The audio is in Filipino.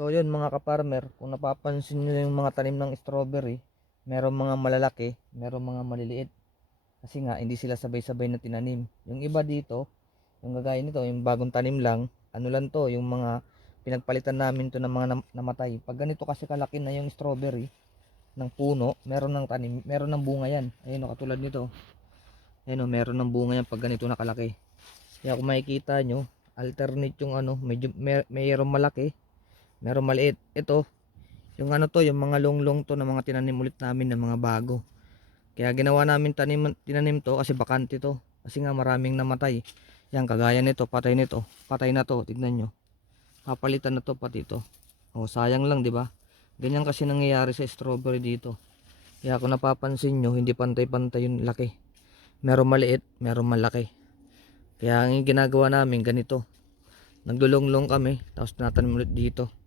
So yun mga kaparmer, kung napapansin nyo yung mga tanim ng strawberry, meron mga malalaki, meron mga maliliit. Kasi nga hindi sila sabay-sabay na tinanim. Yung iba dito, yung gagaya nito, yung bagong tanim lang, ano lang to, yung mga pinagpalitan namin to ng mga namatay. Pag ganito kasi kalaki na yung strawberry ng puno, meron ng tanim, meron ng bunga yan. Ayun o, katulad nito. Ayun o, meron ng bunga yan pag ganito nakalaki. Kaya kung makikita nyo, alternate yung ano, medyo mayroong malaki, meron maliit. Ito, yung ano to, yung mga longlong to na mga tinanim ulit namin ng mga bago. Kaya ginawa namin tinanim to kasi bakante to. Kasi nga maraming namatay. Yan, kagaya nito, patay nito. Patay na to, tignan nyo. Papalitan na to pati ito. Oh, sayang lang, 'di ba? Ganyan kasi nangyayari sa strawberry dito. Kaya kung napapansin nyo, hindi pantay-pantay yung laki. Meron maliit, meron malaki. Kaya ang ginagawa namin ganito. Nagdulong-long kami, tapos tinatanim ulit dito.